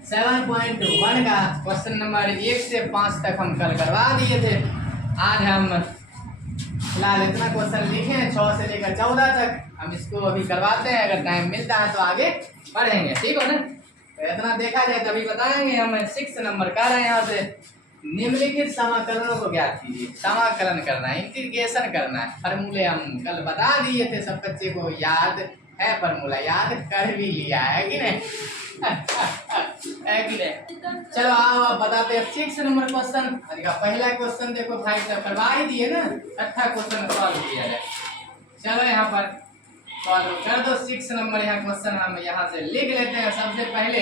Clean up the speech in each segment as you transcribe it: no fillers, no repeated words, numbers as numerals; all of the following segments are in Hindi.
7.1 का क्वेश्चन नंबर 1 से 5 तक हम कल करवा दिए थे। आज हम फिलहाल इतना क्वेश्चन लिखे हैं 6 से लेकर 14 तक। हम इसको अभी करवाते हैं, अगर टाइम मिलता है तो आगे बढ़ेंगे, ठीक हो ना। तो इतना देखा जाए तभी बताएंगे। हम 6 नंबर कर रहे हैं यहाँ से। निम्नलिखित समाकलनों को ज्ञात कीजिए। समाकलन करना है, इंटीग्रेशन करना है। फॉर्मूले हम कल बता दिए थे, सब बच्चे को याद है, फॉर्मूला याद कर भी लिया है कि नहीं? है कि नहीं? चलो आओ अब बताते हैं 6 नंबर क्वेश्चन। पहला क्वेश्चन देखो भाई साहब करवा ही दिए ना, अच्छा क्वेश्चन सॉल्व किया जाए। चलो यहाँ पर सॉल्व कर दो 6 नंबर। यहाँ क्वेश्चन हम यहाँ से लिख लेते हैं। सबसे पहले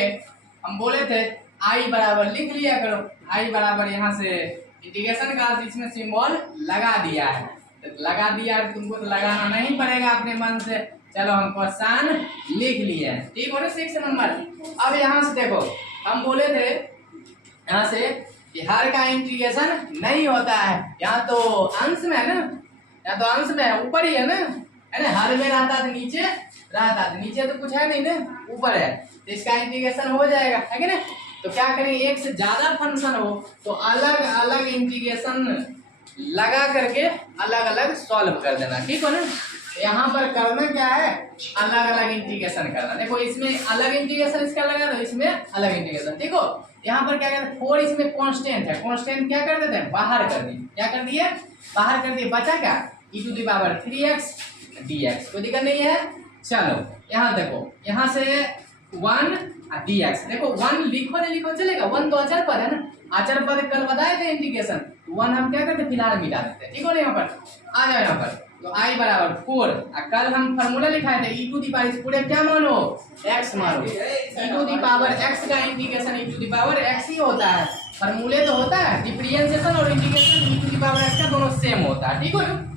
हम बोले थे आई बराबर लिख लिया करो। आई बराबर यहाँ से इंटीग्रेशन का इसमें सिंबल लगा दिया है, तो लगा दिया है, तुमको तो लगाना नहीं पड़ेगा अपने मन से। चलो हम क्वेश्चन लिख लिए, ठीक हो ना 6 नंबर। अब यहाँ से देखो हम बोले थे यहाँ से कि हर का इंटीग्रेशन नहीं होता है। यहाँ तो अंश में है ना, यहाँ तो अंश में है, ऊपर ही है ना, हर में रहता था नीचे रहता था, नीचे तो कुछ है नहीं ना, ऊपर है, तो इसका इंटीग्रेशन हो जाएगा, है कि ना। तो क्या करेंगे, एक से ज्यादा फंक्शन हो तो अलग अलग इंटीग्रेशन लगा करके अलग अलग सॉल्व कर देना, ठीक हो ना। यहाँ पर करना क्या है, अलग अलग इंटीग्रेशन करना। देखो इसमें अलग इंटीग्रेशन इसका लगा दो, इसमें अलग इंटीग्रेशन, ठीक हो। यहाँ पर क्या करते हैं, 4 इसमें कांस्टेंट है, कांस्टेंट क्या कर देते हैं, बाहर कर दिए। क्या कर दिए, बाहर कर दिए। बचा क्या, e⁻3x dx, कोई दिक्कत नहीं है। चलो यहाँ देखो, यहाँ से 1 dx, देखो 1 लिखो नहीं लिखो चलेगा, 1 तो अचर पद है ना। अचर पद कल बताए थे इंटीग्रेशन, 1 हम क्या करते हैं, फिलहाल मिटा देते हैं, ठीक हो ना। यहाँ पर आ जाओ, यहाँ पर तो i बराबर 4। कल हम फॉर्मूला लिखाए थे e⁻, पूरे क्या मानो, x मानो। e⁻x का इंटीग्रेशन e⁻x ही होता है। फॉर्मूले तो होता है, डिफरेंशिएशन और इंटीग्रेशन e⁻x का दोनों सेम होता है, ठीक हो ना।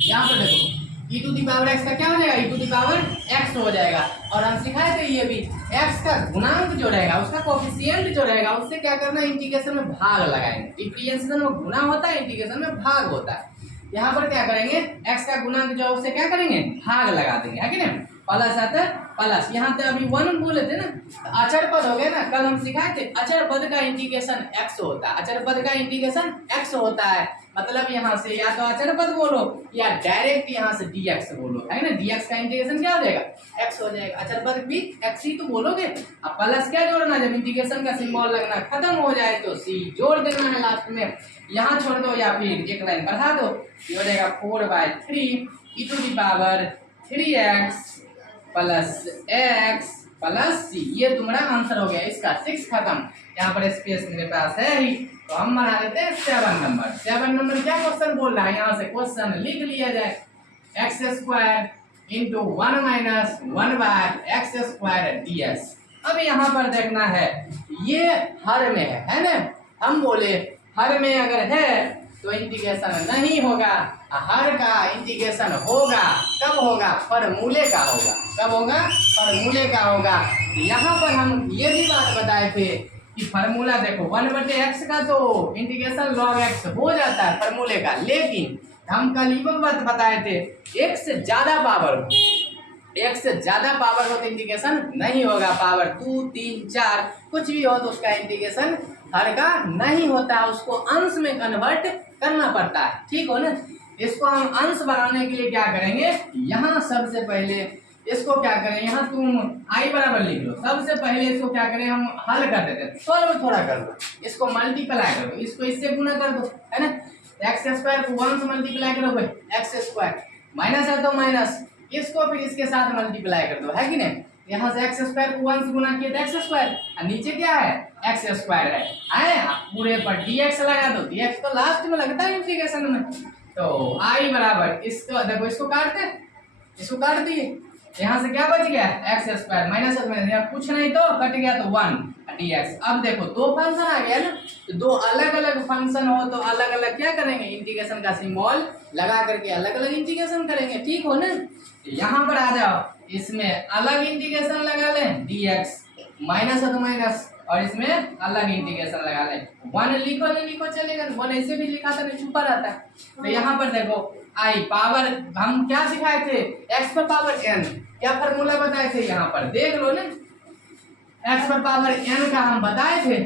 यहाँ पर देखो e⁻x का क्या हो जाएगा, e⁻x हो जाएगा। और हम सिखाए थे ये भी, x का गुणांक जो रहेगा, उसका कोफिशिएंट जो रहेगा, उससे क्या करना, इंटीग्रेशन में भाग लगाएंगे। डिफरेंशिएशन में गुणा होता है, इंटीग्रेशन में भाग होता है। यहाँ पर क्या करेंगे, x का गुणांक जो उससे क्या करेंगे, भाग लगा देंगे, है कि नहीं। प्लस आता है प्लस, यहाँ पे अभी 1 बोले थे ना, अचर पद हो गया ना। कल हम सिखाए थे अचर पद का इंटीग्रेशन x होता है, अचर पद का इंटीग्रेशन x होता है। मतलब यहाँ से या तो अचर पद बोलो या डायरेक्ट यहाँ से dx बोलो, है ना। dx का इंटीग्रेशन क्या हो जाएगा, x हो जाएगा। अचर पद भी x ही तो बोलोगे। अब प्लस क्या जोड़ना, जब इंटीग्रेशन का सिंबल लगना खत्म हो जाए तो c जोड़ देना है लास्ट में। यहाँ छोड़ दो या फिर एक लाइन बढ़ा दो, ये हो जाएगा 4/3 e⁻3x plus x plus c। ये तुम्हारा आंसर हो गया इसका 6 खत्म। यहाँ पर स्पेस मेरे पास है ही, तो हम बना देते हैं 7 नंबर। 7 नंबर क्या क्वेश्चन बोल रहा है, यहाँ से क्वेश्चन लिख लिया जाए। x² into 1 - 1/x² ds। अब यहाँ पर देखना है, ये हर में है ना। हम बोले हर में अगर है तो इंटीग्रेशन नहीं होगा, हर का इंटीग्रेशन होगा। कब होगा, फॉर्मूले का होगा। कब होगा, फॉर्मूले का होगा। यहाँ पर हम ये भी बात बताए थे कि फॉर्मूला देखो 1/x का तो इंटीग्रेशन log x हो जाता है फॉर्मूले का, लेकिन हम कल ये बात बताए थे एक से ज्यादा पावर हो तो इंटीग्रेशन नहीं होगा। पावर 2, 3, 4 कुछ भी हो तो उसका इंटीग्रेशन हर का नहीं होता है, उसको अंश में कन्वर्ट करना पड़ता है, ठीक हो ना। इसको हम अंश बनाने के लिए क्या करेंगे, यहाँ सबसे पहले इसको क्या करें, यहाँ तुम i बराबर लिख लो। सबसे पहले इसको क्या करें, हम हल कर देते हैं, सॉल्व थोड़ा कर दो, इसको मल्टीप्लाई कर दो, इसको इससे गुना कर दो, है ना। x² को 1 से मल्टीप्लाई करो भाई, x² माइनस है तो माइनस, इसको फिर इसके साथ मल्टीप्लाई कर दो, है कि नहीं। यहाँ से x² को 1 से गुना किया तो x² और नीचे क्या है, x² है। पूरे पर dx लगा दो, dx तो लास्ट में लगता है इंटीग्रेशन में। तो i बराबर, इसको देखो, इसको काट दिए। यहाँ से क्या बच गया, x² माइनस कुछ नहीं तो कट गया तो 1 dx। अब देखो 2 फंक्शन आ गया ना, तो 2 अलग अलग फंक्शन हो तो अलग अलग क्या करेंगे, इंटीग्रेशन का सिंबल लगा करके अलग अलग इंटीग्रेशन करेंगे, ठीक हो ना। यहाँ पर आ जाओ, इसमें अलग इंटीग्रेशन लगा लें dx, माइनस है तो माइनस, और इसमें अलग इंटीग्रेशन लगा लें। 1 लिखो नहीं लिखो चलेगा, 1 ऐसे भी लिखा था नहीं, छुपा रहता है। तो यहाँ पर देखो आई पावर, हम क्या सिखाए थे, x पर पावर n, क्या फॉर्मूला बताए थे, यहाँ पर देख लो ना, x पर पावर n का हम बताए थे,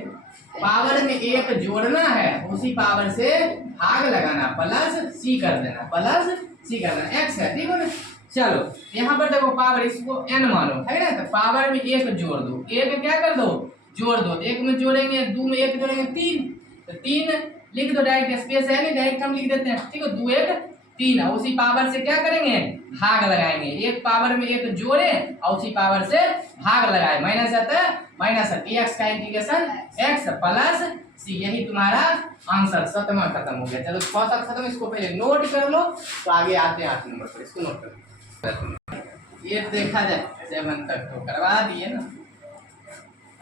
पावर में एक जोड़ना है, उसी पावर से भाग लगाना, प्लस c कर देना, प्लस c कर देना, x है, ठीक है ना। चलो यहाँ पर देखो पावर, इसको n मानो है ना, तो पावर में एक जोड़ दो, एक क्या कर दो, जोड़ दो, एक में जोड़ेंगे, दो में एक जोड़ेंगे, तीन, तो तीन लिख दो, डायरेक्ट स्पेस है नहीं, डायरेक्ट हम लिख देते हैं, ठीक है, दो एक तीन, और उसी पावर से क्या करेंगे, भाग लगाएंगे, एक पावर में एक जोड़े और उसी पावर से भाग लगाए, माइनस आता है, माइनस dx का इंटीग्रेशन x प्लस c, यही तुम्हारा आंसर, सतमा खत्म हो गया। चलो 6 तक खत्म, इसको पहले नोट कर लो, तो आगे आते हैं 8 नंबर पर, इसको नोट कर लो। ये देखा जाए 7 तक तो करवा दिए ना,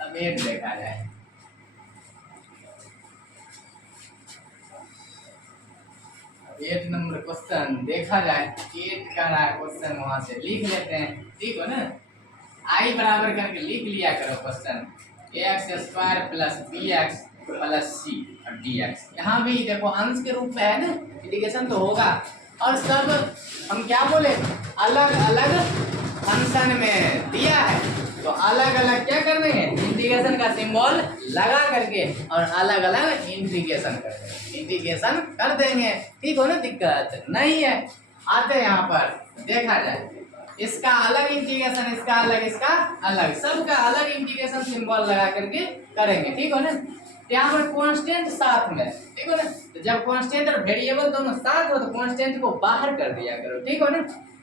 अब 8 देखा जाए। एट नंबर क्वेश्चन देखा जाए, 8 का रहा क्वेश्चन, वहां से लिख लेते हैं, ठीक हो ना। आई बराबर करके लिख लिया करो question, ax² plus bx plus c और dx। यहाँ भी देखो अंश के रूप में है ना, इंटीग्रेशन तो होगा, और सब हम क्या बोले, अलग अलग फंक्शन में दिया है, तो अलग अलग क्या कर देंगे, इंटीग्रेशन का सिंबल लगा करके और अलग अलग इंटीग्रेशन कर देंगे, इंटीग्रेशन कर देंगे, ठीक हो ना, दिक्कत नहीं है। आते हैं यहाँ पर देखा जाए, इसका अलग इंटीग्रेशन, इसका अलग, इसका अलग, सबका अलग इंटीग्रेशन सिंबल लगा करके करेंगे, ठीक हो ना। यहाँ पर कांस्टेंट साथ में, ठीक हो ना, तो जब कांस्टेंट और वेरिएबल दोनों साथ हो तो कांस्टेंट को बाहर कर दिया करो, ठीक हो ना।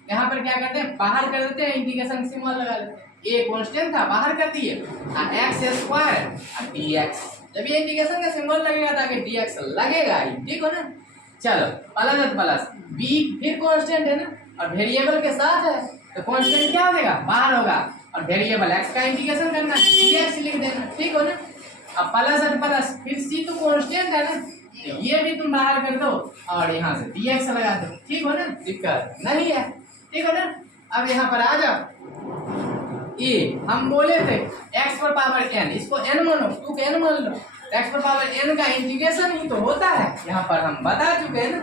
यहाँ पर क्या करते हैं, बाहर कर देते हैं, इंटीग्रेशन सिंबल लगा लेते हैं, ए कांस्टेंट था बाहर कर दिए, x² और dx, जब ये इंटीग्रेशन का सिंबल लगेगा तो आगे dx लगेगा ही, ठीक हो ना। चलो प्लस है, प्लस b फिर कांस्टेंट है ना, और वेरिएबल के साथ है तो कांस्टेंट क्या होगा, बाहर होगा, और वेरिएबल x का इंटीग्रेशन करना, dx लिख देना, ठीक हो ना। अब प्लस है, प्लस फिर c तो कांस्टेंट है ना, तो ये भी तुम बाहर कर दो और यहाँ से dx लगा दो, ठीक हो ना, दिक्कत नहीं है, ठीक हो ना। अब यहाँ पर आ जाओ, ये हम बोले थे x पर पावर n, इसको n मानो, 2 का n मान लो, x पर पावर n का इंटीग्रेशन ही तो होता है, यहाँ पर हम बता चुके हैं ना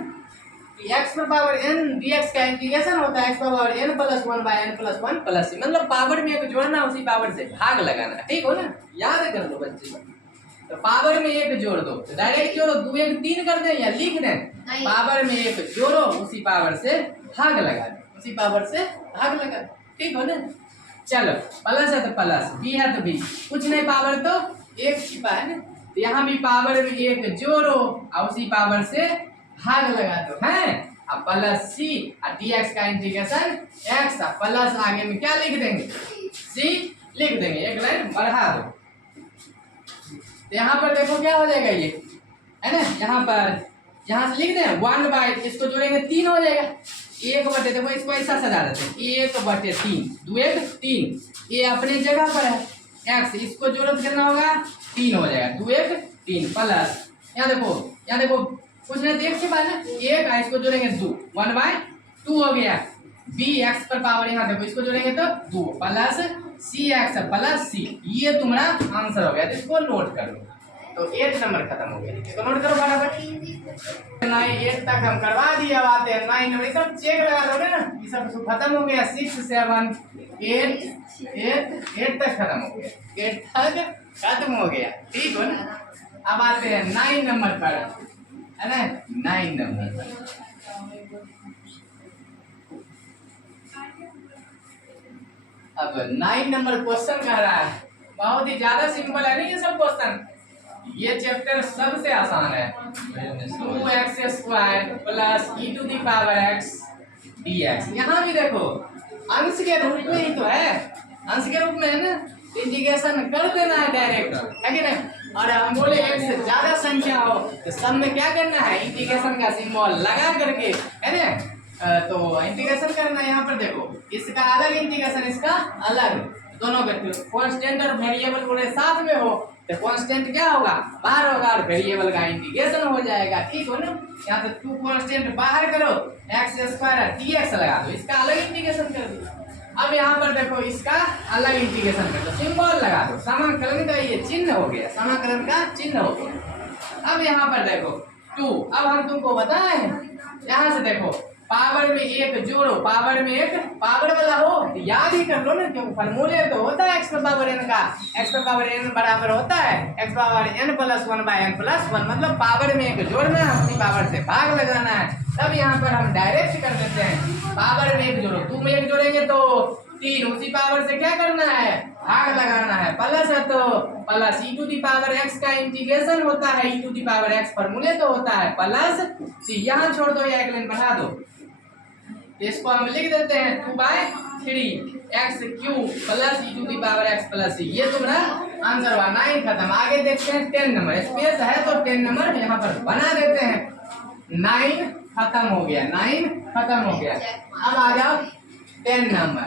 कि x पर पावर n dx का इंटीग्रेशन होता है, x पर power n plus 1 by n plus 1 plus c, मतलब पावर में एक जोड़ना, उसी पावर से भाग लगाना, ठीक हो ना, याद कर लो बच्चे। तो पावर में एक जोड़ दो, तो डायरेक्ट जोड़ो, 2 1 3 कर दें या लिख दें, पावर में एक जोड़ो, उसी पावर से भाग लगा दो, उसी पावर से भाग लगा दो, ठीक हो ना। चलो प्लस है तो प्लस, बी है तो बी, कुछ नहीं पावर तो एक छिपा है ना, तो यहाँ भी पावर में एक जोड़ो और उसी पावर से भाग लगा दो, है। अब प्लस सी और dx का इंटीग्रेशन x, प्लस आगे में क्या लिख देंगे, c लिख देंगे, एक लाइन बढ़ा दो, तो यहाँ पर देखो क्या हो जाएगा, ये है ना, यहाँ पर यहाँ से लिख दें 1 बाय, इसको जोड़ेंगे 3 हो जाएगा, 1/, देखो इसको ऐसा सजा देते हैं, 1/3, 2 1 3, ये अपनी जगह पर है, x इसको जोड़ करना होगा, 3 हो जाएगा, 2 1 3 प्लस, यहाँ देखो कुछ नहीं, देख के बाद ना, 1 इसको जोड़ेंगे 2, 1/2 हो गया, b x पर पावर, यहाँ देखो इसको जोड़ेंगे तो 2 प्लस cx प्लस c, ये तुम्हारा आंसर हो गया, तो इसको नोट कर लो। तो 8 नंबर खत्म हो गया, इसको नोट करो फटाफट। 9 8 तक हम करवा दिए, अब आते हैं 9 नंबर, सब चेक लगा दोगे ना, ये सब खत्म हो गया, 6 7 8 तक खत्म हो गया, 8 तक खत्म हो गया, ठीक हो ना। अब आते हैं 9 नंबर पर, है ना, 9 नंबर पर। अब 9 नंबर क्वेश्चन कह रहा है, बहुत ही ज्यादा सिंपल है नहीं ये सब क्वेश्चन, ये चैप्टर सबसे आसान है, 2x² प्लस e⁻x dx। यहाँ भी देखो अंश के रूप में ही तो है, अंश के रूप में है ना, इंटीग्रेशन कर देना है डायरेक्ट, है कि नहीं। और हम बोले एक से ज्यादा संख्या हो तो सब में क्या करना है, इंटीग्रेशन का सिंबल लगा करके, है ना, तो इंटीग्रेशन करना। यहाँ पर देखो इसका अलग इंटीग्रेशन, इसका अलग, दोनों के कांस्टेंट और वेरिएबल पूरे साथ में हो तो कांस्टेंट क्या होगा, बाहर होगा, और वेरिएबल का इंटीग्रेशन हो जाएगा, ठीक हो ना। यहाँ से 2 कांस्टेंट बाहर करो, x² और dx लगा दो, इसका अलग इंटीग्रेशन कर दो। अब यहाँ पर देखो इसका अलग इंटीग्रेशन कर दो, सिंबल लगा दो, समाकलन का ये चिन्ह हो गया, समाकलन का चिन्ह हो गया। अब यहाँ पर देखो 2, अब हम तुमको बताए यहाँ से देखो पावर में एक जोड़ो, पावर में एक पावर वाला हो तो याद ही कर लो ना, क्योंकि फॉर्मूले तो होता है एक्स पावर एन का। एक्स पावर एन बराबर होता है X power N plus one by N plus one, मतलब पावर में एक जोड़ना है, उसी पावर से भाग लगाना है। तब यहाँ पर हम डायरेक्ट कर देते हैं, पावर में एक जोड़ो, तुम एक जोड़ेंगे तो 3, उसी पावर से क्या करना है, भाग लगाना है। प्लस है तो plus E to the power X का इंटीग्रेशन होता है, E to the power X फॉर्मूले तो होता है प्लस सी, यहाँ छोड़ दो या एक लाइन बढ़ा दो, इसको हम लिख देते हैं 2/3 x cube plus E to the power x plus c. ये तुम्हारा आंसर हुआ 9 खत्म। आगे देखते हैं 10 नंबर, स्पेस है तो 10 नंबर यहाँ पर बना देते हैं। 9 खत्म हो गया, 9 खत्म हो गया। अब आ जाओ 10 नंबर।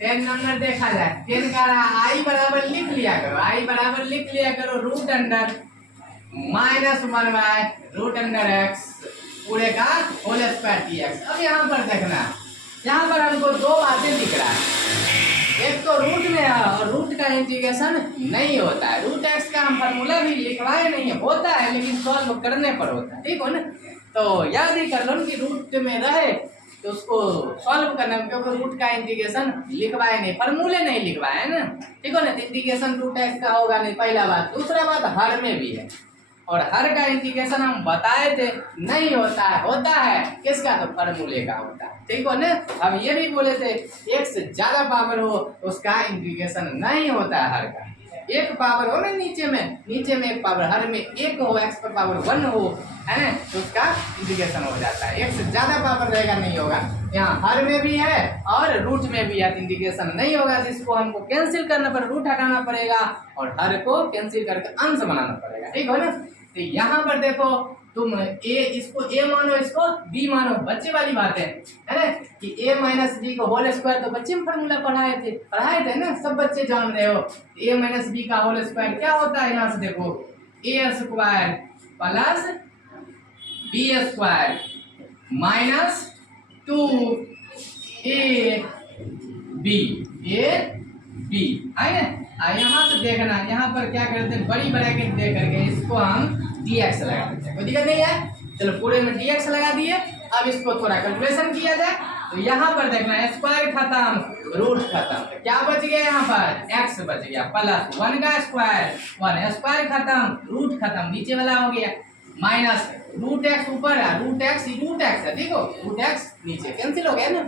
10 नंबर देखा जाए, 10 का आई बराबर लिख लिया करो, आई बराबर लिख लिया करो रूट अंडर -1/√x पूरे का होल स्क्वायर dx। अब यहाँ पर देखना, यहाँ पर हमको दो बातें दिख रहा है, एक तो रूट में है और रूट का इंटीग्रेशन नहीं होता है। रूट एक्स का हम फार्मूला भी लिखवाए नहीं है, होता है लेकिन सॉल्व करने पर होता है, ठीक हो ना। तो याद ही कर लो कि रूट में रहे तो उसको सॉल्व करना, क्योंकि रूट का इंटीग्रेशन लिखवाए नहीं, फॉर्मूले नहीं लिखवाए ना, ठीक हो ना। इंटीग्रेशन रूट एक्स का होगा नहीं, पहला बात। दूसरा बात हर में भी है, और हर का इंटीग्रेशन हम बताए थे नहीं होता है, होता है किसका, तो फॉर्मूले का होता है, ठीक हो ना। अब ये भी बोले थे एक से ज्यादा पावर हो उसका इंटीग्रेशन नहीं होता है हर का। एक पावर हो ना नीचे में एक पावर, हर में एक हो, एक्स पर पावर 1 हो, है ना, तो उसका इंटीग्रेशन हो जाता है। एक से ज्यादा पावर रहेगा नहीं होगा, यहाँ हर में भी है और रूट में भी है, इंटीग्रेशन नहीं होगा, जिसको हमको कैंसिल करना पर रूट हटाना पड़ेगा और हर को कैंसिल करके अंश बनाना पड़ेगा, ठीक हो ना। तो यहाँ पर देखो तुम ए, इसको ए मानो, इसको बी मानो, बच्चे वाली बात है ना, कि a माइनस बी को होल स्क्वायर तो बच्चे में फॉर्मूला पढ़ाए थे ना, सब बच्चे जान रहे हो। a माइनस बी का होल स्क्वायर क्या होता है, यहाँ से देखो a square plus B square minus 2ab है ना। यहाँ से देखना, यहाँ पर क्या करते हैं, बड़ी ब्रैकेट दे करके इसको हम dx लगा देते हैं, कोई दिक्कत नहीं है। चलो पूरे में dx लगा दिए। अब इसको थोड़ा कैलकुलेशन किया जाए तो यहाँ पर देखना स्क्वायर खत्म, रूट खत्म, क्या बच गया, यहाँ पर x बच गया प्लस 1 का स्क्वायर 1, स्क्वायर खत्म, रूट खत्म, नीचे वाला हो गया माइनस रूट एक्स ऊपर है, रूट एक्स है, ठीक हो, रूट एक्स नीचे कैंसिल हो गया ना।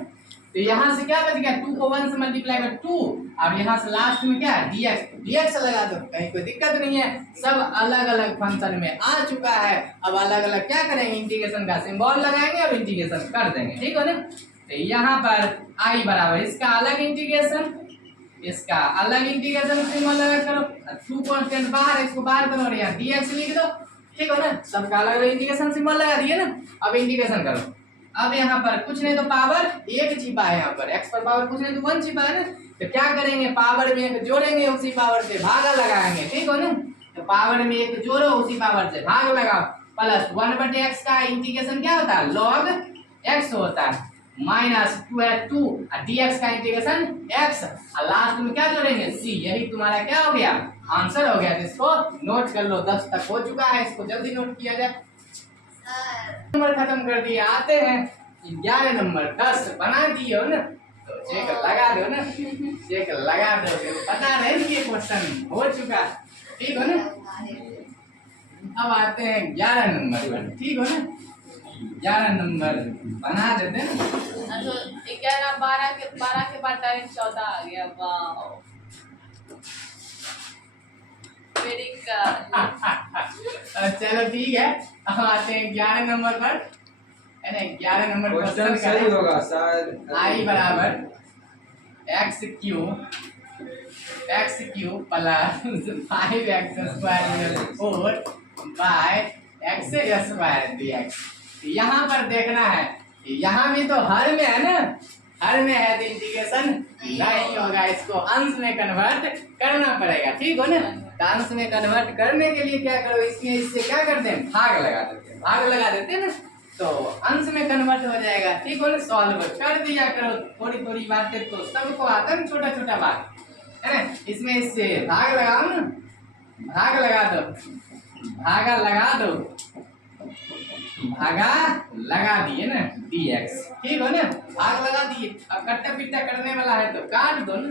तो यहाँ से क्या बच गया, 2 को 1 से मल्टीप्लाई कर 2, और यहाँ से लास्ट में क्या है dx लगा दो, कहीं कोई दिक्कत नहीं है। सब अलग अलग फंक्शन में आ चुका है, अब अलग अलग क्या करेंगे, इंटीग्रेशन का सिंबल लगाएंगे और इंटीग्रेशन कर देंगे, ठीक हो ना। तो यहाँ पर i बराबर इसका अलग इंटीग्रेशन, इसका अलग इंटीग्रेशन सिंबल लगा करो, 2 कांस्टेंट बाहर, इसको बाहर करो और यहाँ dx लिख दो, ठीक हो ना। सबका अलग अलग इंटीग्रेशन सिंबल लगा दिए ना। अब इंटीग्रेशन करो, अब यहाँ पर कुछ नहीं तो पावर 1 छिपा है, यहाँ पर x पर पावर कुछ नहीं तो 1 छिपा है ना। तो क्या करेंगे, पावर में एक जोड़ेंगे, उसी पावर से भागा लगाएंगे, ठीक हो ना। तो पावर में एक जोड़ो, उसी पावर से भाग लगाओ, प्लस 1/x का इंटीग्रेशन क्या होता है, log x होता है, माइनस 2 और dx का इंटीग्रेशन x, और लास्ट में क्या जोड़ेंगे c। यही तुम्हारा क्या हो गया, आंसर हो गया। इसको नोट कर लो, 10 तक हो चुका है, इसको जल्दी नोट किया जाए। नंबर खत्म कर दिए, आते हैं 11 नंबर। 10 बना दिए हो ना, तो चेक लगा दो ना, चेक लगा दो, पता नहीं ये क्वेश्चन हो चुका, ठीक हो ना। अब आते हैं 11 नंबर पर, ठीक हो ना। 11 नंबर बना देते हैं ना। तो 11 12 के बाद डायरेक्ट 14 आ गया, वाह वेरी गुड। चलो ठीक है, अब आते हैं 11 नंबर पर, है ना। 11 नंबर क्वेश्चन सही होगा शायद। i बराबर x cube plus 5x square 4 by x square dx। यहाँ पर देखना है, यहाँ भी तो हर में है ना, हर में है तो इंटीग्रेशन नहीं होगा, इसको अंश में कन्वर्ट करना पड़ेगा, ठीक हो ना। तो अंश में कन्वर्ट करने के लिए क्या करो, इसमें इससे क्या करते हैं, भाग लगा देते हैं ना, तो अंश में कन्वर्ट हो जाएगा, ठीक हो ना। सॉल्व कर दिया करो, थोड़ी थोड़ी बातें तो सबको आता है, छोटा छोटा बात है ना। इसमें इससे भाग लगाओ ना, भागा लगा दो, भागा लगा दिए ना dx, ठीक हो ना, भाग लगा दिए। अब कट्टा पिट्टा करने वाला है तो काट दो ना,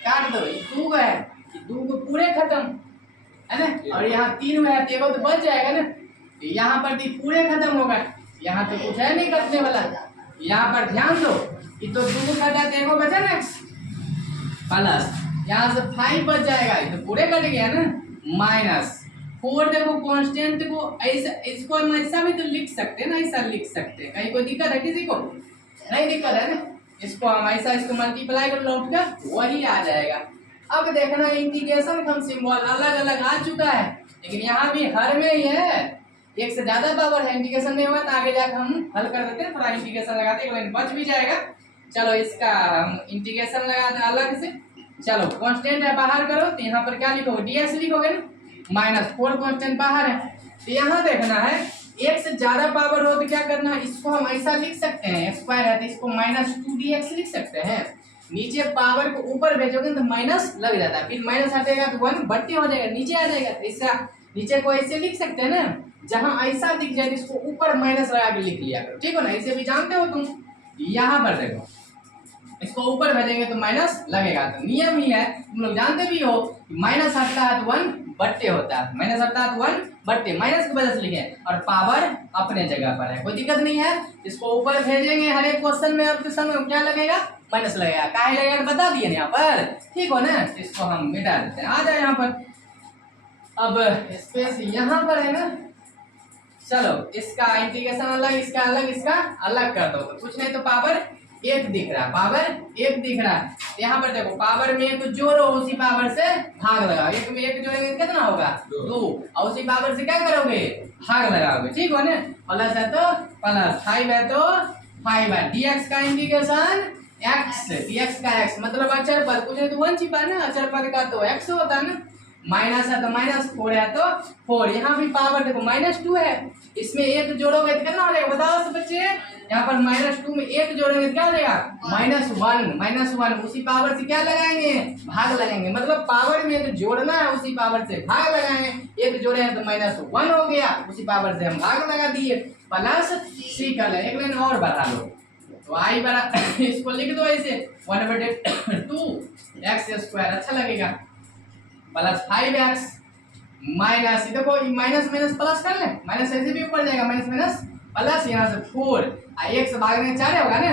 काट दो। ये 2 है, ये 2 को पूरे खत्म है ना, और यहाँ 3 है तो तो बच जाएगा ना, यहाँ पर भी पूरे खत्म होगा, यहाँ तो कुछ है नहीं कटने वाला। यहाँ पर ध्यान दो, ये तो 2 कटा देखो बचा ना प्लस, यहाँ से 5 बच जाएगा, ये तो पूरे कट गया ना, माइनस 4 देखो कांस्टेंट को ऐसा, इसको हम ऐसा भी तो लिख सकते हैं ना, ऐसा लिख सकते हैं, कहीं कोई दिक्कत है किसी को? नहीं दिक्कत है ना, इसको हम ऐसा इसको मल्टीप्लाई कर लौट कर वही आ जाएगा। अब देखना इंटीग्रेशन का सिंबल अलग अलग आ चुका है, लेकिन यहाँ भी हर में ही है, एक से ज्यादा पावर है, इंटीग्रेशन नहीं हुआ तो आगे जाकर हम हल कर देते हैं, थोड़ा इंटीग्रेशन लगाते हैं, लेकिन बच भी जाएगा। चलो इसका हम इंटीग्रेशन लगा दें अलग से। चलो कांस्टेंट है बाहर करो, तो यहाँ पर क्या लिखोगे? dx लिखोगे ना, -4 कांस्टेंट बाहर है, तो यहाँ देखना है एक से ज्यादा पावर हो तो क्या करना है, इसको हम ऐसा लिख सकते हैं, स्क्वायर है तो इसको -2dx लिख सकते हैं। नीचे पावर को ऊपर भेजोगे तो माइनस लग जाता है, फिर माइनस हटेगा तो 1 बट्टे हो जाएगा, नीचे आ जाएगा। तो ऐसा नीचे को ऐसे लिख सकते हैं ना, जहां ऐसा दिख जाए इसको ऊपर माइनस लगा के लिख लिया करो, ठीक हो ना, ऐसे भी जानते हो तुम। यहाँ पर देखो इसको ऊपर भेजेंगे तो माइनस लगेगा, तो नियम ही है, तुम लोग जानते भी हो, माइनस हटता है तो 1 बट्टे होता है, माइनस हटता है तो 1 बट्टे, माइनस की वजह से लिखे, और पावर अपने जगह पर है, कोई दिक्कत नहीं है। इसको ऊपर भेजेंगे हर एक क्वेश्चन में, अब क्वेश्चन में क्या लगेगा? माइनस लगेगा, काहे लगेगा बता दिए यहाँ पर, ठीक हो ना। इसको हम मिटा देते हैं, आ जाए यहाँ पर। अब स्पेस यहाँ पर है ना, चलो इसका इंटीग्रेशन अलग, इसका अलग, इसका अलग कर दो, कुछ नहीं तो पावर 1 दिख रहा है, पावर 1 दिख रहा है। यहाँ पर देखो पावर में 1 जोड़ो, उसी पावर से भाग लगाओ, 1 में 1 जोड़ेंगे कितना होगा? 2, और उसी पावर से क्या करोगे? भाग लगाओगे, ठीक हो ना। प्लस है तो प्लस, 5 है तो 5 है, dx का इंटीग्रेशन x, dx का x मतलब अचर पद, कुछ नहीं तो 1 छिपा ना, अचर पद का तो x होता है ना, माइनस है तो माइनस, 4 है तो 4, यहाँ भी पावर देखो -2 है, इसमें 1 जोड़ोगे तो कितना हो जाएगा बताओ सब बच्चे? यहाँ पर -2 में 1 जोड़ेंगे तो क्या हो जाएगा? -1, उसी पावर से क्या लगाएंगे? भाग लगाएंगे, मतलब पावर में तो जोड़ना है, उसी पावर से भाग लगाएंगे, 1 जोड़े हैं तो -1 हो गया, उसी पावर से हम भाग लगा दिए, प्लस सी कर ले, एक लाइन और बढ़ा लो, तो आई बड़ा इसको लिख दो ऐसे 1/2 x², अच्छा लगेगा, प्लस 5x माइनस, देखो माइनस माइनस प्लस कर ले, माइनस ऐसे भी ऊपर जाएगा, माइनस माइनस प्लस, यहाँ से 4, 1 से भागने 4 होगा ना,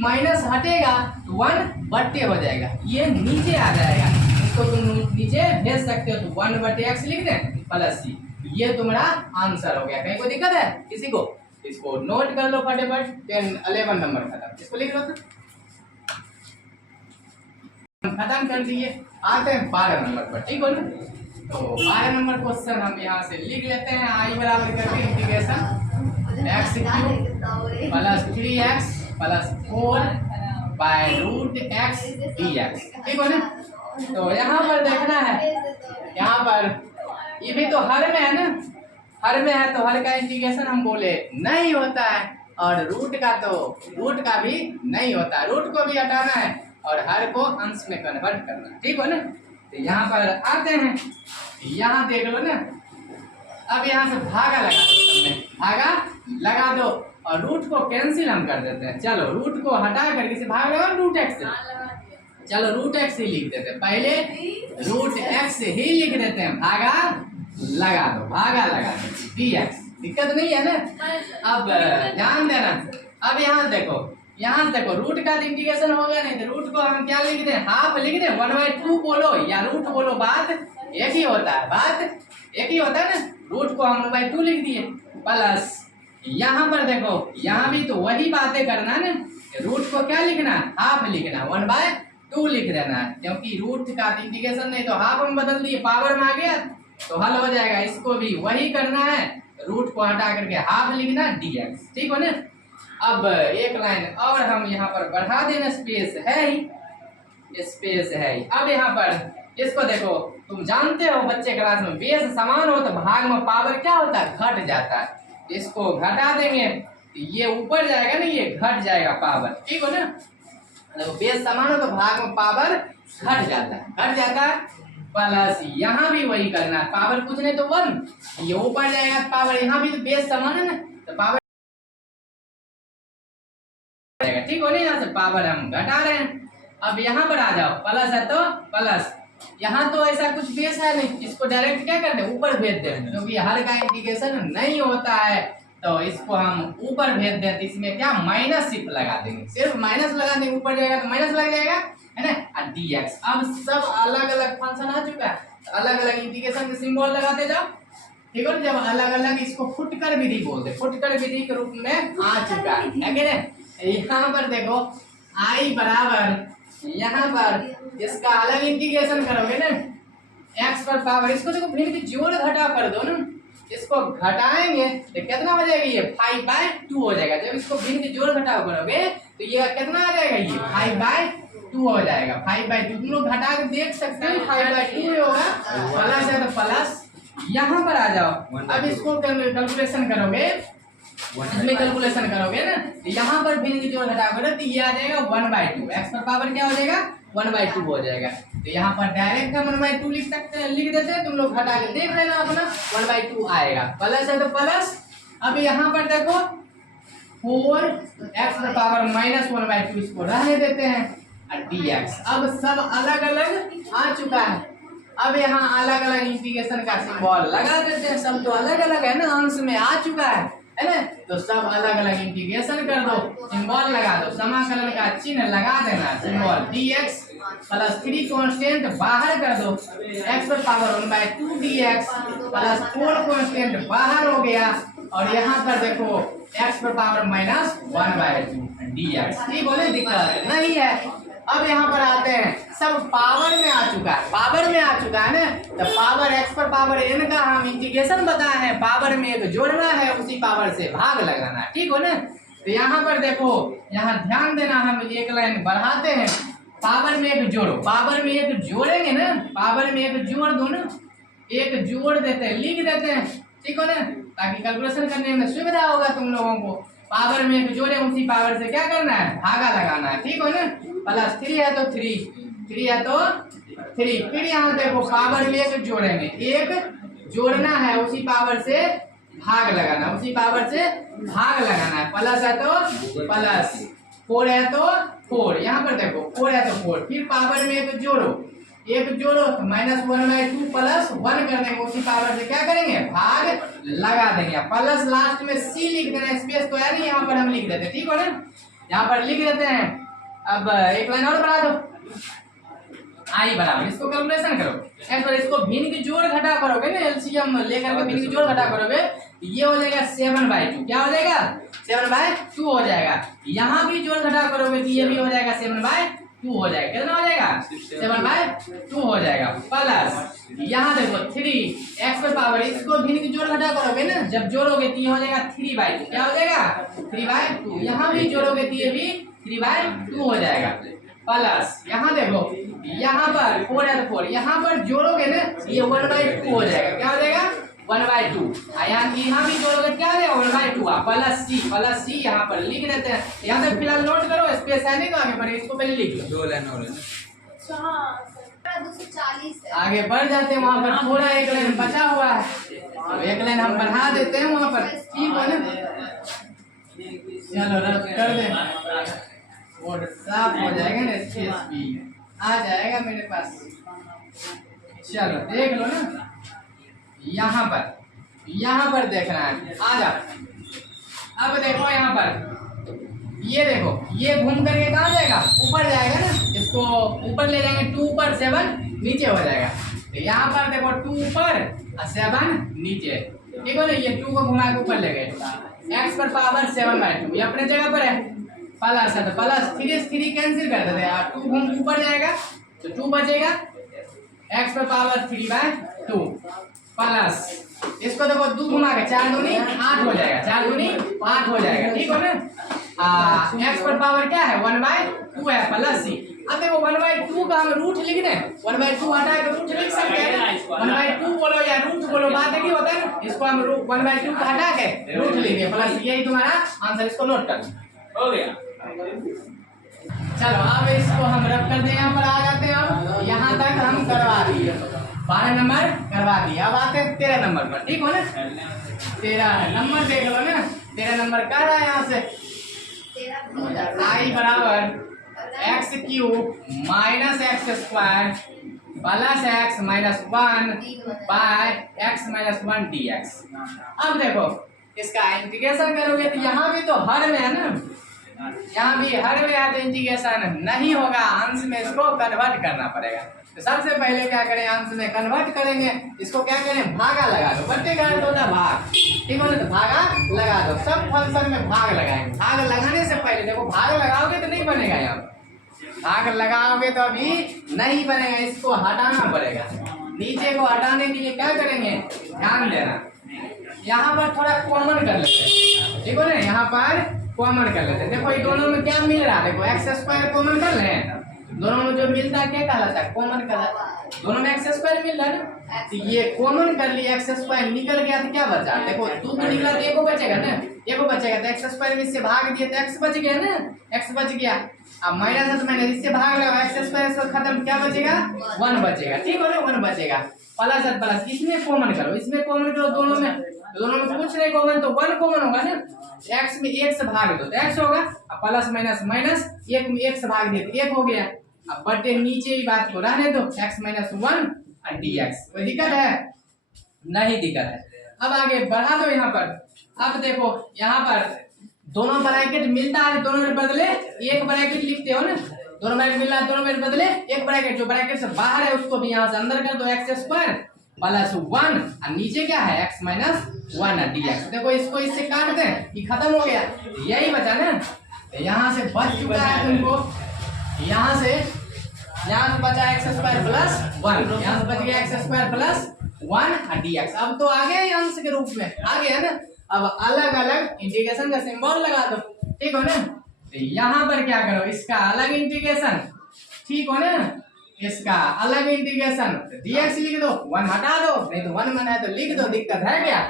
माइनस हटेगा तो 1 बट्टे हो जाएगा, ये नीचे आ जाएगा, इसको तुम नीचे भेज सकते हो, तो 1/x लिख दें प्लस सी, ये तुम्हारा आंसर हो गया। कहीं कोई दिक्कत है किसी को? इसको नोट कर लो फटाफट, 11 नंबर खत्म, इसको लिख लो, खत्म कर दिए। आते हैं 12 नंबर पर, ठीक हो ना। तो 12 नंबर क्वेश्चन हम यहाँ से लिख लेते हैं, आई बराबर करके integration x³ plus 3x plus 4/√x dx, ठीक हो ना। तो यहाँ पर देखना है, यहाँ पर ये भी तो हर में है ना, हर में है तो हर का इंटीग्रेशन हम बोले नहीं होता है, और रूट का भी नहीं होता, रूट को भी हटाना है और हर को अंश में कन्वर्ट करना, ठीक हो ना। तो यहाँ पर आते हैं, यहाँ देख लो ना, अब यहाँ से भागा लगा दो, भागा लगा दो, और रूट को कैंसिल हम कर देते हैं। चलो रूट को हटा करके से भाग लगा √x, चलो √x ही लिख देते हैं, पहले √x ही लिख देते हैं, भागा लगा दो, भागा लगा दो dx, दिक्कत नहीं है ना। अब ध्यान देना, अब यहाँ देखो रूट का इंटीग्रेशन होगा नहीं, तो रूट को हम क्या लिख दें? हाफ लिख दें, 1/2 बोलो या रूट बोलो, बात एक ही होता है, बात एक ही होता है ना। रूट को हम 1/2 लिख दिए, प्लस यहाँ पर देखो, यहाँ भी तो वही बातें करना है ना, रूट को क्या लिखना? हाफ लिखना, 1/2 लिख देना है, क्योंकि रूट का इंटीग्रेशन नहीं तो हाफ हम बदल दिए, पावर में आ गया तो हल हो जाएगा। इसको भी वही करना है, रूट को हटा करके हाफ लिखना dx, ठीक हो ना। अब एक लाइन और हम यहाँ पर बढ़ा देना, स्पेस है ही, स्पेस है ही। अब यहाँ पर इसको देखो, तुम जानते हो बच्चे क्लास में बेस समान हो तो भाग में पावर क्या होता है? घट जाता है, इसको घटा देंगे तो ये ऊपर जाएगा ना, ये घट जाएगा पावर, ठीक हो ना। देखो बेस समान हो तो भाग में पावर घट जाता है, प्लस यहाँ भी वही करना है, पावर कुछ नहीं तो 1, ये ऊपर जाएगा पावर, यहाँ भी तो बेस समान है ना, तो पावर जाएगा। ठीक हो नहीं, यहाँ से पावर हम घटा रहे हैं। अब यहाँ पर आ जाओ, प्लस है तो प्लस, यहाँ तो ऐसा कुछ बेस है नहीं, इसको डायरेक्ट क्या करते हैं ऊपर भेज देते हैं, क्योंकि हर का इंटीग्रेशन नहीं होता है तो इसको हम ऊपर भेज देते हैं। इसमें क्या माइनस सिर्फ लगा देंगे, सिर्फ माइनस लगा देंगे, ऊपर जाएगा तो माइनस लग जाएगा है ना। और dx अब सब अलग अलग फंक्शन आ चुका है, अलग अलग इंटीग्रेशन के सिंबल लगाते जाओ। ठीक है, जब अलग अलग इसको फुटकर विधि बोलते, फुटकर विधि के रूप में आ चुका है कि नहीं। यहाँ पर देखो i बराबर, यहाँ पर इसका अलग इंटीग्रेशन करोगे ना, x पर पावर, इसको देखो फिर भी जोड़ घटा कर दो ना, इसको घटाएंगे तो कितना हो जाएगा, ये 5/2 हो जाएगा। जब इसको भिन्न के जोड़ घटाव करोगे तो ये कितना आ जाएगा, ये 5/2 हो जाएगा। 5/2 तुम लोग घटा के देख सकते हो, 5/2 होगा। प्लस है तो प्लस, यहाँ पर आ जाओ, अब इसको कैलकुलेशन करोगे, इसमें कैलकुलेशन करोगे ना, तो यहाँ पर भिन्न के जोड़ घटाव करोगे तो ये आ जाएगा 1/2, x पर पावर क्या हो जाएगा 1/2 हो जाएगा। तो यहाँ पर डायरेक्ट हम 1/2 लिख सकते हैं, लिख देते हैं, तुम लोग घटा के देख लेना अपना, 1/2 आएगा। प्लस है तो प्लस, अब यहाँ पर देखो 4x पर पावर -1/2, इसको रहने देते हैं, और dx अब सब अलग अलग आ चुका है। अब यहाँ अलग अलग इंटीग्रेशन का सिंबल लगा देते हैं, सब तो अलग अलग है ना, अंश में आ चुका है ना, तो सब अलग अलग इंटीग्रेशन कर दो, सिंबल लगा दो, समाकलन का चिन्ह लगा देना, सिंबल dx प्लस 3 कांस्टेंट बाहर कर दो, x पर पावर 1/2 dx प्लस 4 कांस्टेंट बाहर हो गया, और यहाँ पर देखो x पर पावर -1/2 dx। ठीक बोले, दिक्कत नहीं है। अब यहाँ पर आते हैं, सब पावर में आ चुका है, पावर में आ चुका है ना, तो पावर x पर पावर n का हम इंटीग्रेशन बताए हैं, पावर में एक जोड़ना है, उसी पावर से भाग लगाना है। ठीक हो ना, तो यहाँ पर देखो, यहाँ ध्यान देना, हम एक लाइन बढ़ाते हैं, पावर में एक जोड़ो, पावर में एक जोड़ेंगे ना, पावर में एक जोड़ दो ना, एक जोड़ देते हैं, लिख देते हैं। ठीक हो ना, ताकि कैलकुलेशन करने में सुविधा होगा तुम लोगों को। पावर में एक जोड़े, उसी पावर से क्या करना है, भागा लगाना है। ठीक हो ना, प्लस 3 है तो 3 है तो 3, फिर यहाँ देखो पावर में एक जोड़ेंगे, एक जोड़ना है, उसी पावर से भाग लगाना, उसी पावर से भाग लगाना है। प्लस है तो प्लस, 4 है तो 4, यहाँ पर देखो 4 है तो 4, फिर पावर में एक जोड़ो, तो -1/2 प्लस 1 कर देंगे, उसी पावर से क्या करेंगे, भाग लगा देंगे। प्लस लास्ट में c लिख देना, स्पेस तो है नहीं, यहाँ पर हम लिख देते हैं। ठीक हो ना, यहाँ पर लिख देते हैं। अब एक लाइन और बढ़ा दो, i बराबर, इसको कैलकुलेशन करो, x पर इसको भिन्न की जोड़ घटा करोगे ना, एलसीएम लेकर के भिन्न की जोड़ घटा करोगे, ये हो जाएगा 7/2। क्या हो जाएगा, 7/2 हो जाएगा। यहाँ भी जोड़ घटा करोगे तो ये भी हो जाएगा 7/2 हो जाएगा। कितना हो जाएगा, 7/2 हो जाएगा। प्लस यहाँ देखो 3x पर पावर, इसको भिन्न की जोड़ घटा करोगे ना, जब जोड़ोगे तो ये हो जाएगा 3/2। क्या हो जाएगा, 3/2। यहाँ भी जोड़ोगे तो ये भी 3/2 हो जाएगा। प्लस यहाँ देखो, यहाँ पर 4 है तो 4, यहाँ पर जोड़ोगे ना ये 1/2 हो जाएगा। क्या हो जाएगा, 1/2। यहाँ भी जोड़ोगे क्या हो जाएगा, 1/2। प्लस सी यहाँ पर लिख देते हैं। यहाँ तक फिलहाल नोट करो, स्पेस है नहीं तो आगे बढ़े, इसको पहले लिख लो। 2 लाइन और है। आगे बढ़ जाते हैं, वहाँ पर थोड़ा एक लाइन बचा हुआ है, अब एक लाइन हम बढ़ा देते हैं वहाँ पर। ठीक है ना, चलो रब कर दे, बोर्ड साफ हो जाएगा ना, स्पेस भी आ जाएगा मेरे पास। चलो देख लो ना, यहाँ पर देखना है, आ जाओ। अब देखो यहाँ पर, ये देखो, ये घूम करके कहाँ जाएगा, ऊपर जाएगा ना, इसको ऊपर ले जाएंगे, 2 ऊपर 7 नीचे हो जाएगा। तो यहाँ पर देखो 2 ऊपर और 7 नीचे। ठीक है ना, ये 2 को घुमा के ऊपर ले गए, x पर पावर 7/2, ये अपने जगह पर है। प्लस है तो प्लस 3 कैंसिल कर देते हैं, 2 घूम ऊपर जाएगा तो 2 बचेगा, x पर पावर 3/2 प्लस इसको देखो 2 घुमा के 4 दूनी 8 हो जाएगा, 4 दूनी 8 हो जाएगा। ठीक हो ना, x पर पावर क्या है, 1/2 है, प्लस c। अब देखो 1/2 का हम रूट लिख दें, 1/2 हटा के रूट लिख सकते हैं ना, 1/2 बोलो या रूट बोलो, बात है कि होता है ना, इसको हम 1/2 का हटा के रूट लिख दिए, प्लस यही तुम्हारा आंसर। इसको नोट कर हो गया। चलो अब इसको हम रब कर दें, यहाँ पर आ जाते हैं। अब यहाँ तक हम करवा दिए। 12 नंबर करवा दिया। अब आते हैं 13 नंबर पर, ठीक हो ना। 13 नंबर देख लो ना, 13 नंबर कह रहा है यहाँ से I बराबर X cube minus X square plus X minus 1 by X minus 1 D X. अब देखो इसका इंटीग्रेशन करोगे तो यहाँ भी तो हर में है ना, यहाँ भी हर में है तो इंटीग्रेशन नहीं होगा, अंश में इसको कन्वर्ट करना पड़ेगा। तो सबसे पहले क्या करें, अंश में कन्वर्ट करेंगे, इसको क्या करें, भागा लगा दो। बट्टे का अर्थ होता है भाग, ठीक है ना, तो भागा लगा दो। सब फंक्शन में भाग लगाएंगे। भाग लगाने से पहले देखो, भाग लगाओगे तो नहीं बनेगा, यहाँ भाग लगाओगे तो अभी नहीं बनेगा, इसको हटाना पड़ेगा। नीचे को हटाने के लिए क्या करेंगे, ध्यान देना, यहाँ पर थोड़ा कॉमन कर लेते हैं, ठीक है ना, यहाँ पर कॉमन कर लेते हैं। देखो ये दोनों में क्या मिल रहा है, देखो एक्स स्क्वायर कॉमन कर लें, दोनों में जो मिलता है क्या कहलाता है, कॉमन कहलाता है। दोनों में एक्स स्क्वायर मिल रहा है ना, तो ये कॉमन कर लिया, एक्स स्क्वायर निकल गया तो क्या बचा, देखो 2 तो निकला तो एको बचेगा ना, एको बचेगा तो एक्स स्क्वायर में इससे भाग दिए तो एक्स बच गया ना, एक्स बच गया। अब माइनस है तो माइनस, इससे भाग लगा, एक्स स्क्वायर से खत्म, क्या बचेगा, 1 बचेगा, ठीक है ना, 1 बचेगा। प्लस है प्लस, इसमें कॉमन करो, इसमें कॉमन करो, दोनों में कुछ नहीं कॉमन, तो 1 कॉमन होगा ना, एक्स में 1 से भाग दो तो एक्स होगा, अब प्लस माइनस माइनस, 1 में 1 से भाग दिए तो 1 हो गया। अब बटे नीचे ही बात को रहने दो, x माइनस 1 और dx। कोई दिक्कत है, नहीं दिक्कत है। अब आगे बढ़ा दो यहाँ पर। अब देखो यहाँ पर दोनों ब्रैकेट मिलता है, दोनों में बदले एक ब्रैकेट लिखते हो ना, दोनों ब्रैकेट मिल रहा है, दोनों में बदले एक ब्रैकेट, जो ब्रैकेट से बाहर है उसको भी यहाँ से अंदर कर दो, एक्स स्क्वायर प्लस 1 और नीचे क्या है, x माइनस 1 और dx। देखो इसको इससे काट दें, ये खत्म हो गया, यही बचा ना, यहाँ से बच चुका है तुमको, यहाँ से बचा एक्स स्क्वायर प्लस 1, यहाँ से बच गया एक्स स्क्वायर प्लस 1 और dx। अब तो आ गया ये अंश के रूप में, आ गया ना। अब अलग अलग इंटीग्रेशन का सिंबल लगा दो, ठीक हो ना। तो यहाँ पर क्या करो, इसका अलग इंटीग्रेशन, ठीक हो ना, इसका अलग इंटीग्रेशन, dx लिख दो, 1 हटा दो, नहीं तो 1 मन है तो लिख दो, दिक्कत है क्या।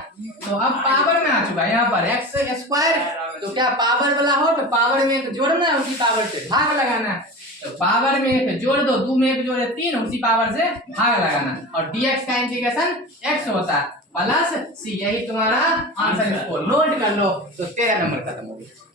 तो अब पावर में आ चुका है, यहाँ पर एक्स स्क्वायर, तो क्या पावर वाला हो तो पावर में एक जोड़ना है, उसी पावर से भाग लगाना है, तो पावर में एक जोड़ दो, 2 में एक जोड़े 3, उसी पावर से भाग लगाना, और dx का इंटीग्रेशन x होता है प्लस c। यही तुम्हारा आंसर, इसको नोट कर लो, तो 13 नंबर खत्म हो गया।